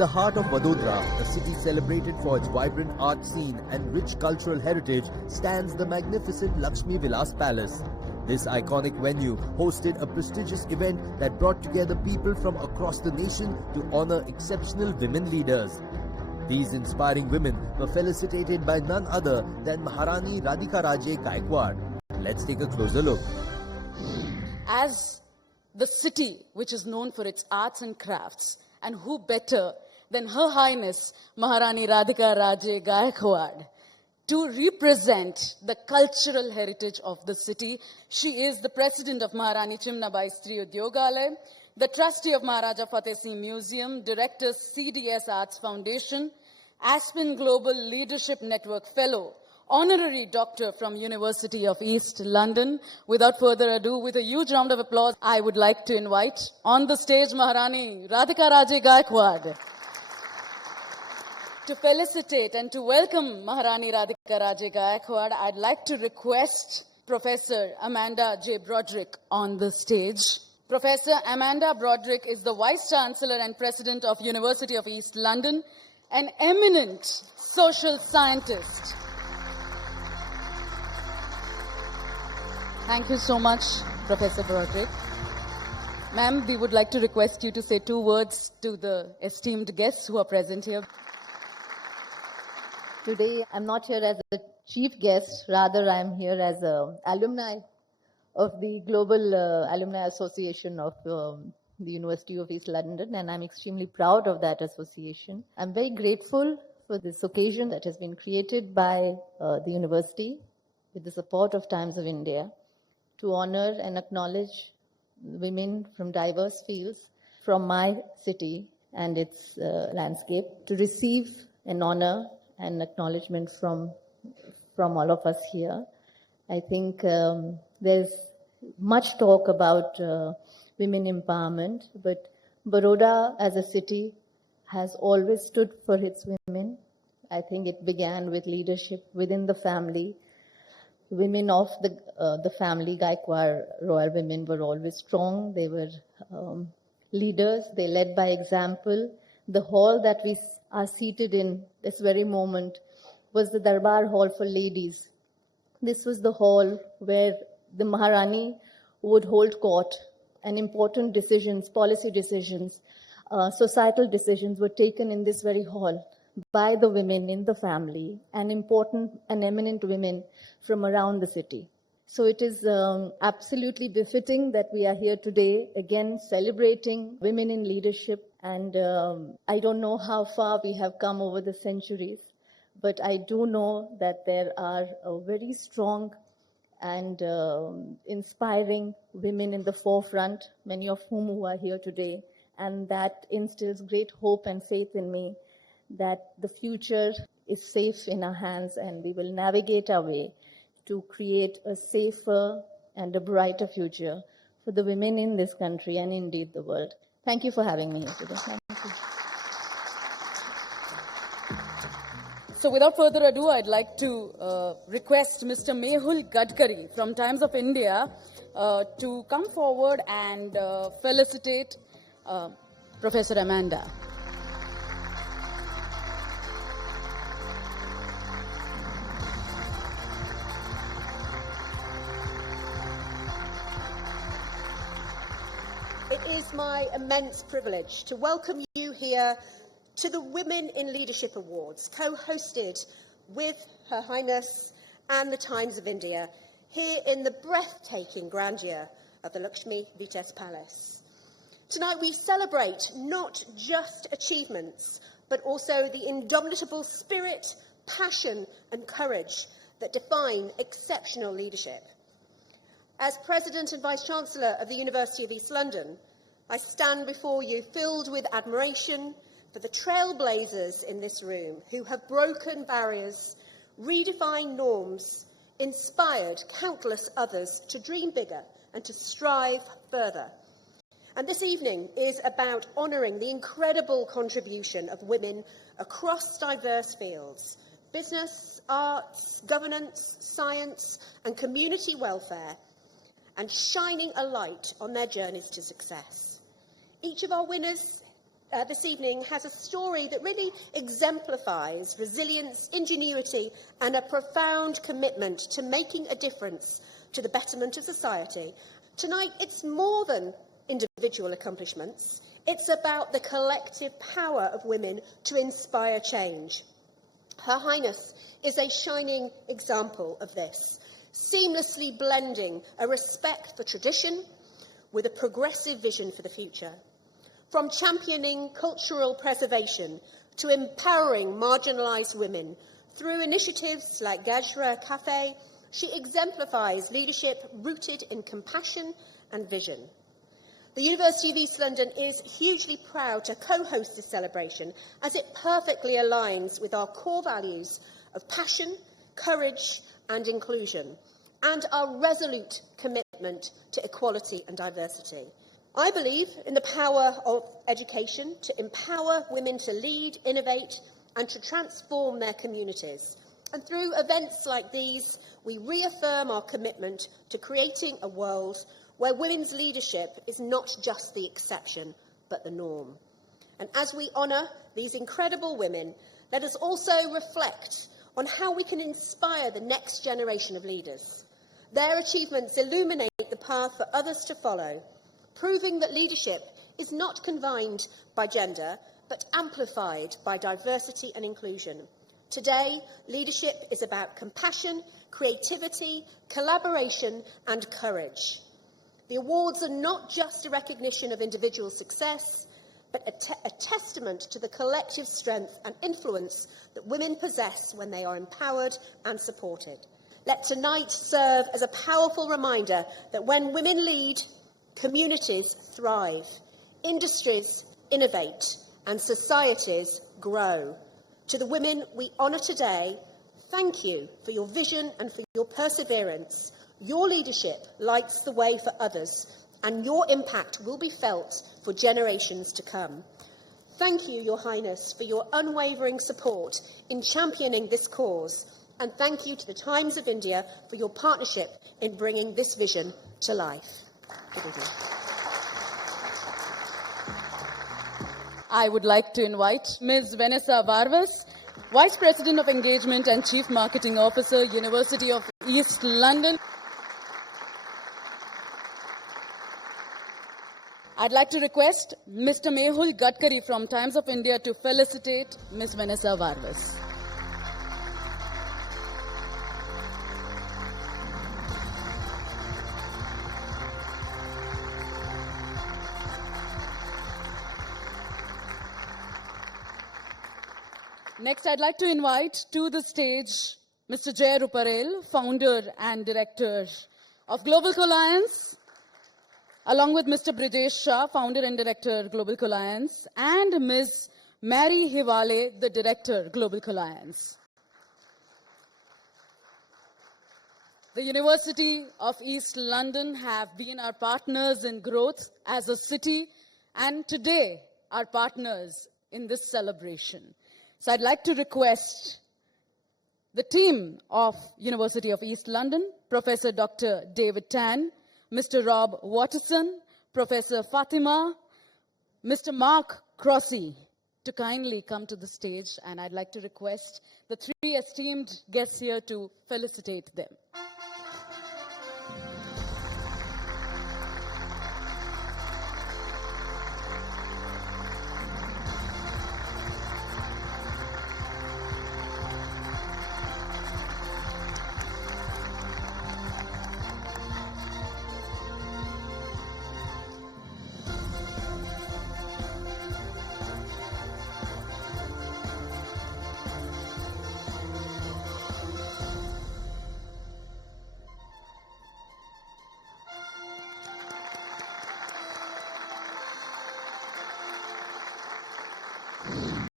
the heart of Vadodra, a city celebrated for its vibrant art scene and rich cultural heritage, stands the magnificent Lakshmi Vilas Palace. This iconic venue hosted a prestigious event that brought together people from across the nation to honor exceptional women leaders. These inspiring women were felicitated by none other than Maharani Radhikaraje Gaekwad. Let's take a closer look. As the city which is known for its arts and crafts, and who better than Her Highness Maharani Radhikaraje Gaekwad to represent the cultural heritage of the city. She is the president of Maharani Chimnabai Stree Udyogalaya, the trustee of Maharaja Fateh Singh Museum, director CDS Arts Foundation, Aspen Global Leadership Network Fellow, honorary doctor from University of East London. Without further ado, with a huge round of applause, I would like to invite on the stage Maharani Radhikaraje Gaekwad. To felicitate and to welcome Maharani Radhikaraje Gaekwad, I'd like to request Professor Amanda J. Broderick on the stage. Professor Amanda Broderick is the Vice Chancellor and President of University of East London, an eminent social scientist. Thank you so much, Professor Broderick. Ma'am, we would like to request you to say 2 words to the esteemed guests who are present here. Today, I'm not here as a chief guest, rather I'm here as an alumni of the Global Alumni Association of the University of East London, and I'm extremely proud of that association. I'm very grateful for this occasion that has been created by the university with the support of Times of India to honor and acknowledge women from diverse fields from my city and its landscape, to receive an honor and acknowledgement from all of us here. I think there's much talk about women empowerment, but Baroda as a city has always stood for its women. I think it began with leadership within the family. Women of the family, Gaekwad royal women, were always strong. They were leaders. They led by example. The hall that we are seated in this very moment was the Darbar Hall for ladies. This was the hall where the Maharani would hold court, and important decisions, policy decisions, societal decisions were taken in this very hall by the women in the family and important and eminent women from around the city. So it is absolutely befitting that we are here today, again celebrating women in leadership. And I don't know how far we have come over the centuries, but I do know that there are very strong and inspiring women in the forefront, many of whom who are here today. And that instills great hope and faith in me that the future is safe in our hands and we will navigate our way to create a safer and a brighter future for the women in this country and indeed the world. Thank you for having me here today. Thank you. So without further ado, I'd like to request Mr. Mehul Gadkari from Times of India to come forward and felicitate Professor Amanda. It is my immense privilege to welcome you here to the Women in Leadership Awards, co-hosted with Her Highness and the Times of India, here in the breathtaking grandeur of the Lakshmi Vilas Palace. Tonight we celebrate not just achievements, but also the indomitable spirit, passion and courage that define exceptional leadership. As President and Vice-Chancellor of the University of East London, I stand before you filled with admiration for the trailblazers in this room who have broken barriers, redefined norms, inspired countless others to dream bigger and to strive further. And this evening is about honouring the incredible contribution of women across diverse fields: business, arts, governance, science and community welfare, and shining a light on their journeys to success. Each of our winners this evening has a story that really exemplifies resilience, ingenuity, and a profound commitment to making a difference to the betterment of society. Tonight, it's more than individual accomplishments. It's about the collective power of women to inspire change. Her Highness is a shining example of this, seamlessly blending a respect for tradition with a progressive vision for the future. From championing cultural preservation to empowering marginalised women through initiatives like Gajra Cafe, she exemplifies leadership rooted in compassion and vision. The University of East London is hugely proud to co-host this celebration as it perfectly aligns with our core values of passion, courage and inclusion, and our resolute commitment to equality and diversity. I believe in the power of education to empower women to lead, innovate and to transform their communities. And through events like these, we reaffirm our commitment to creating a world where women's leadership is not just the exception, but the norm. And as we honour these incredible women, let us also reflect on how we can inspire the next generation of leaders. Their achievements illuminate the path for others to follow, proving that leadership is not confined by gender, but amplified by diversity and inclusion. Today, leadership is about compassion, creativity, collaboration and courage. The awards are not just a recognition of individual success, but a testament to the collective strength and influence that women possess when they are empowered and supported. Let tonight serve as a powerful reminder that when women lead, communities thrive, industries innovate, and societies grow. To the women we honour today, thank you for your vision and for your perseverance. Your leadership lights the way for others, and your impact will be felt for generations to come. Thank you, Your Highness, for your unwavering support in championing this cause, and thank you to the Times of India for your partnership in bringing this vision to life. Good evening. I would like to invite Ms. Vanessa Varvas, Vice President of Engagement and Chief Marketing Officer, University of East London. I'd like to request Mr. Mehul Gadkari from Times of India to felicitate Ms. Vanessa Varvas. Next, I'd like to invite to the stage Mr. Jay Ruparel, founder and director of Global Alliance, along with Mr. Brijesh Shah, founder and director, Global Alliance, and Ms. Mary Hiwale, the director, Global Alliance. The University of East London have been our partners in growth as a city, and today our partners in this celebration. So I'd like to request the team of University of East London, Professor Dr. David Tan, Mr. Rob Watterson, Professor Fatima, Mr. Mark Crossy, to kindly come to the stage, and I'd like to request the three esteemed guests here to felicitate them.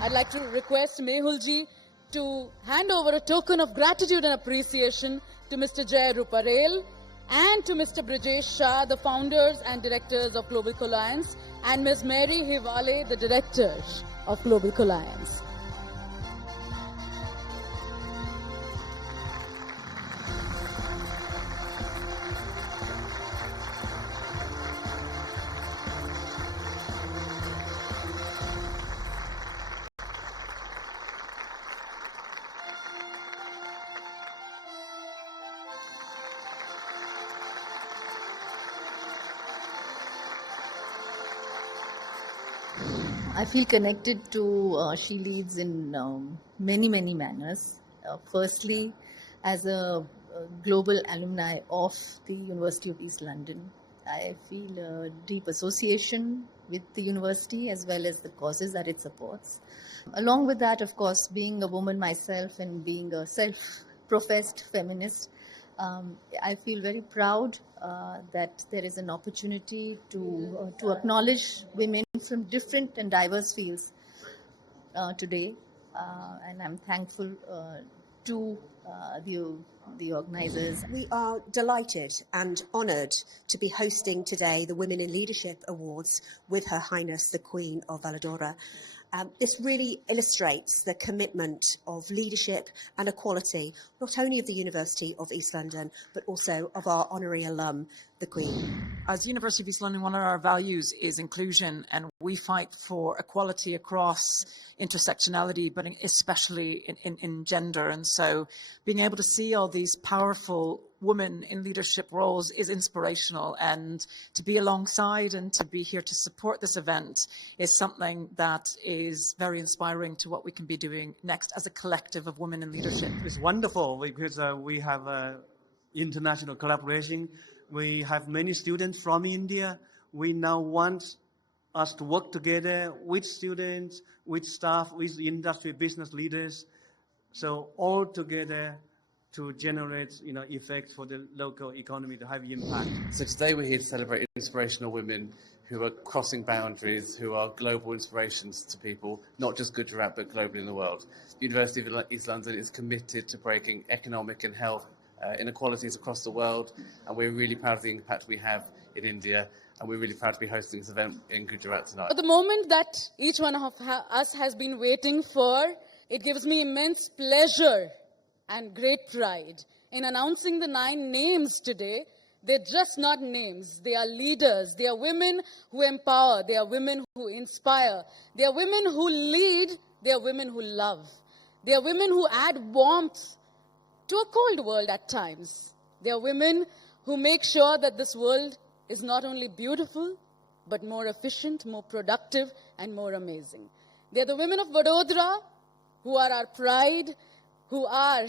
I'd like to request Mehulji to hand over a token of gratitude and appreciation to Mr. Jay Ruparel and to Mr. Brijesh Shah, the founders and directors of Global Alliance, and Ms. Mary Hiwale, the director of Global Alliance. I feel connected to She Leads in many, many manners. Firstly, as a global alumni of the University of East London, I feel a deep association with the university as well as the causes that it supports. Along with that, of course, being a woman myself and being a self-professed feminist, I feel very proud that there is an opportunity to acknowledge women from different and diverse fields today, and I'm thankful to the organizers. We are delighted and honoured to be hosting today the Women in Leadership Awards with Her Highness the Queen of Vadodra. This really illustrates the commitment of leadership and equality, not only of the University of East London, but also of our honorary alum, the Queen. As University of East London, one of our values is inclusion, and we fight for equality across intersectionality, but especially in gender. And so being able to see all these powerful women in leadership roles is inspirational, and to be alongside and to be here to support this event is something that is very inspiring to what we can be doing next as a collective of women in leadership. It's wonderful because we have international collaboration. We have many students from India. We now want us to work together with students, with staff, with industry business leaders. So all together to generate, effects for the local economy to have impact. So today we're here to celebrate inspirational women who are crossing boundaries, who are global inspirations to people, not just Gujarat, but globally in the world. The University of East London is committed to breaking economic and health inequalities across the world, and we're really proud of the impact we have in India, and we're really proud to be hosting this event in Gujarat tonight. The moment that each one of us has been waiting for, it gives me immense pleasure and great pride in announcing the 9 names today. They're just not names. They are leaders. They are women who empower. They are women who inspire. They are women who lead. They are women who love. They are women who add warmth to a cold world at times. They are women who make sure that this world is not only beautiful, but more efficient, more productive, and more amazing. They are the women of Vadodra who are our pride, who are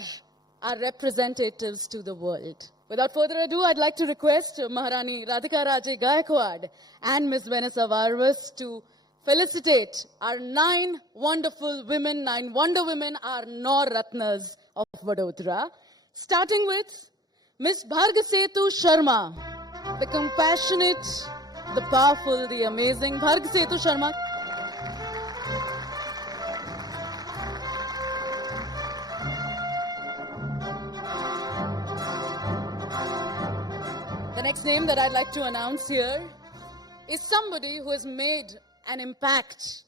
our representatives to the world. Without further ado, I'd like to request Maharani Radhikaraje Gaekwad and Ms. Vanessa Varvas to felicitate our 9 wonderful women, 9 wonder women, our Nor Ratnas of Vadodara. Starting with Ms. Bhargasetu Sharma, the compassionate, the powerful, the amazing Bhargasetu Sharma. The next name that I'd like to announce here is somebody who has made an impact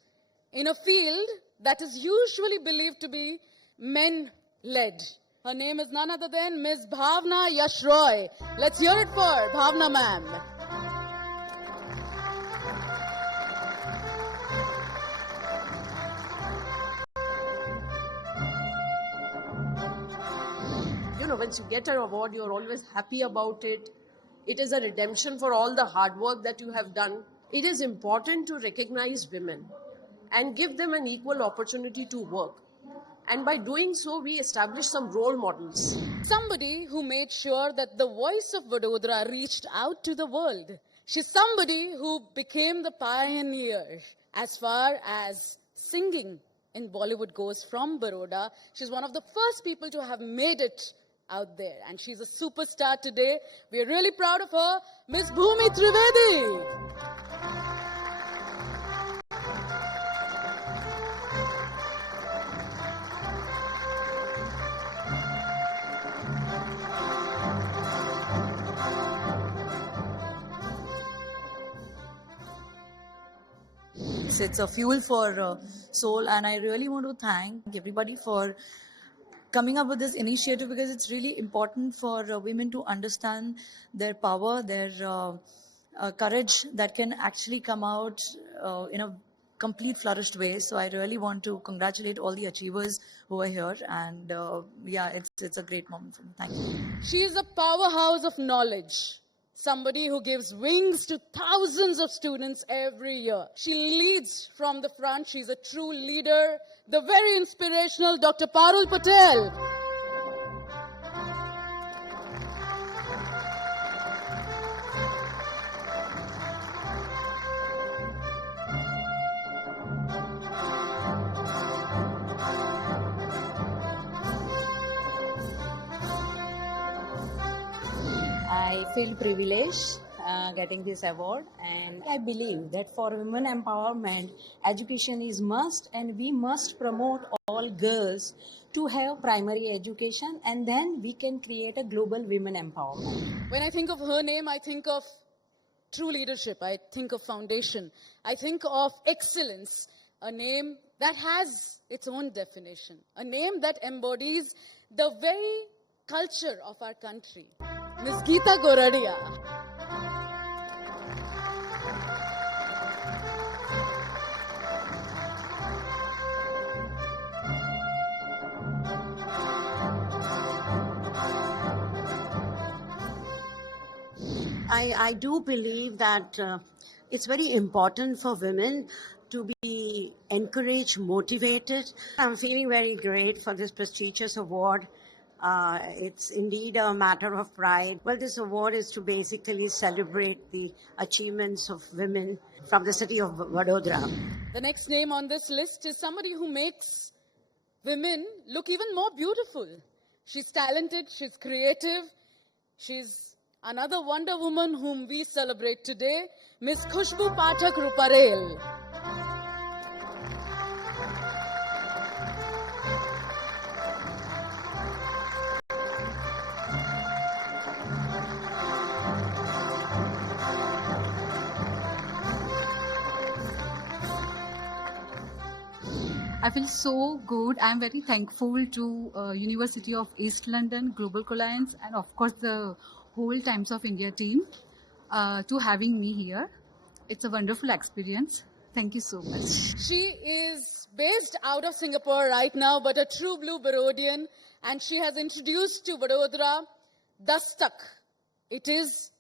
in a field that is usually believed to be men-led. Her name is none other than Ms. Bhavna Yashroy. Let's hear it for Bhavna ma'am. Once you get an award, you're always happy about it. It is a redemption for all the hard work that you have done. It is important to recognize women and give them an equal opportunity to work. And by doing so, we establish some role models. Somebody who made sure that the voice of Vadodara reached out to the world. She's somebody who became the pioneer as far as singing in Bollywood goes from Baroda. She's one of the first people to have made it out there, and she's a superstar today. We are really proud of her, Miss Bhumi Trivedi. It's a fuel for soul, and I really want to thank everybody for coming up with this initiative, because it's really important for women to understand their power, their courage that can actually come out in a complete flourished way. So I really want to congratulate all the achievers who are here, and it's a great moment for me. Thank you. She is a powerhouse of knowledge, somebody who gives wings to thousands of students every year. She leads from the front. She's a true leader. The very inspirational Dr. Parul Patel. I feel privileged getting this award, and I believe that for women empowerment, education is must, and we must promote all girls to have primary education, and then we can create a global women empowerment. When I think of her name, I think of true leadership. I think of foundation. I think of excellence, a name that has its own definition, a name that embodies the very culture of our country. Ms. Geeta Goradia. I do believe that it's very important for women to be encouraged, motivated. I'm feeling very great for this prestigious award. It's indeed a matter of pride. Well, this award is to basically celebrate the achievements of women from the city of Vadodra. The next name on this list is somebody who makes women look even more beautiful. She's talented, she's creative, she's another Wonder Woman whom we celebrate today, Miss Khushbu Pathak Ruparel. I feel so good. I'm very thankful to University of East London, Global Alliance, and of course the whole Times of India team to having me here. It's a wonderful experience. Thank you so much. She is based out of Singapore right now, but a true blue Barodian, and she has introduced to Vadodara Dastak. It is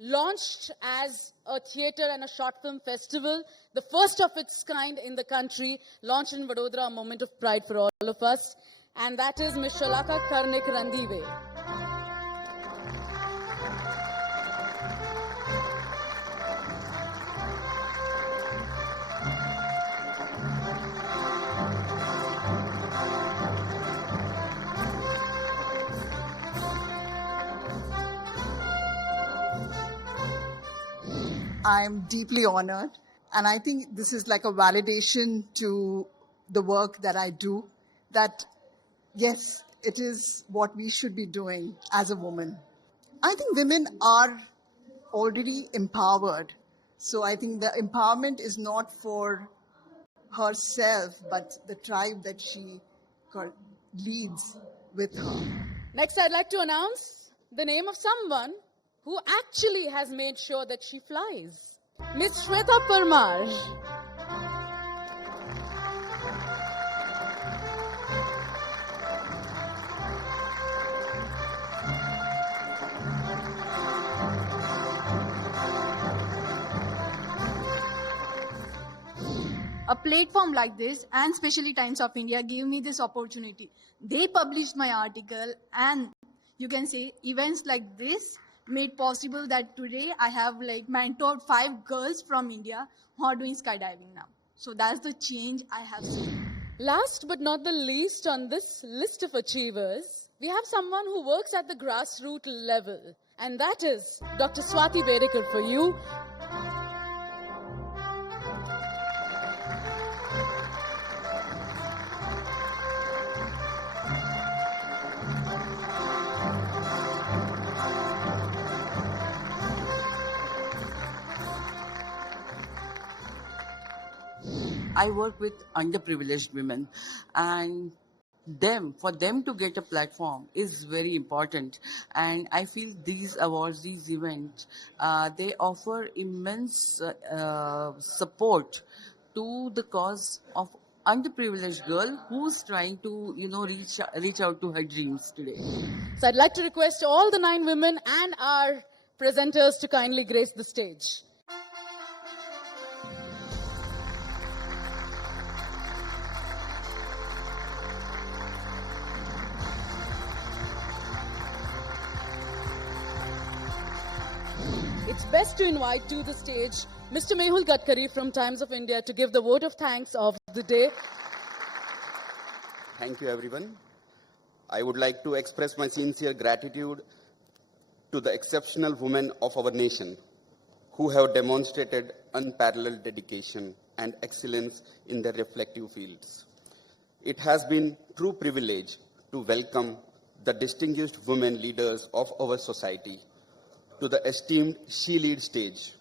launched as a theatre and a short film festival, the first of its kind in the country, launched in Vadodara, a moment of pride for all of us, and that is Ms. Shalaka Karnik Randive. I'm deeply honored, and I think this is like a validation to the work that I do, that yes, it is what we should be doing as a woman. I think women are already empowered, so I think the empowerment is not for herself, but the tribe that she leads with her. Next, I'd like to announce the name of someone who actually has made sure that she flies. Miss Shweta Parmar. A platform like this, and especially Times of India, gave me this opportunity. They published my article, and you can say events like this made possible that today I have mentored 5 girls from India who are doing skydiving now. So that's the change I have seen. Last but not the least on this list of achievers, we have someone who works at the grassroots level, and that is Dr. Swati Bedekar for you. I work with underprivileged women, and for them to get a platform is very important. And I feel these awards, these events, they offer immense support to the cause of underprivileged girl who's trying to, reach out to her dreams today. So I'd like to request all the 9 women and our presenters to kindly grace the stage. It's best to invite to the stage Mr. Mehul Gadkari from Times of India to give the vote of thanks of the day. Thank you, everyone. I would like to express my sincere gratitude to the exceptional women of our nation who have demonstrated unparalleled dedication and excellence in their reflective fields. It has been true privilege to welcome the distinguished women leaders of our society to the esteemed She Lead stage,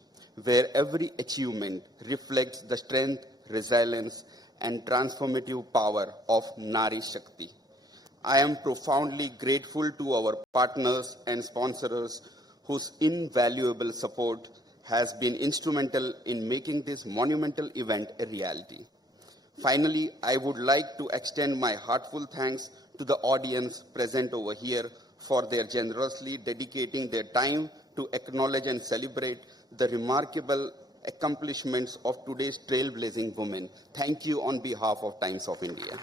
where every achievement reflects the strength, resilience, and transformative power of Nari Shakti. I am profoundly grateful to our partners and sponsors whose invaluable support has been instrumental in making this monumental event a reality. Finally, I would like to extend my heartfelt thanks to the audience present over here for their generously dedicating their time to acknowledge and celebrate the remarkable accomplishments of today's trailblazing women. Thank you on behalf of Times of India.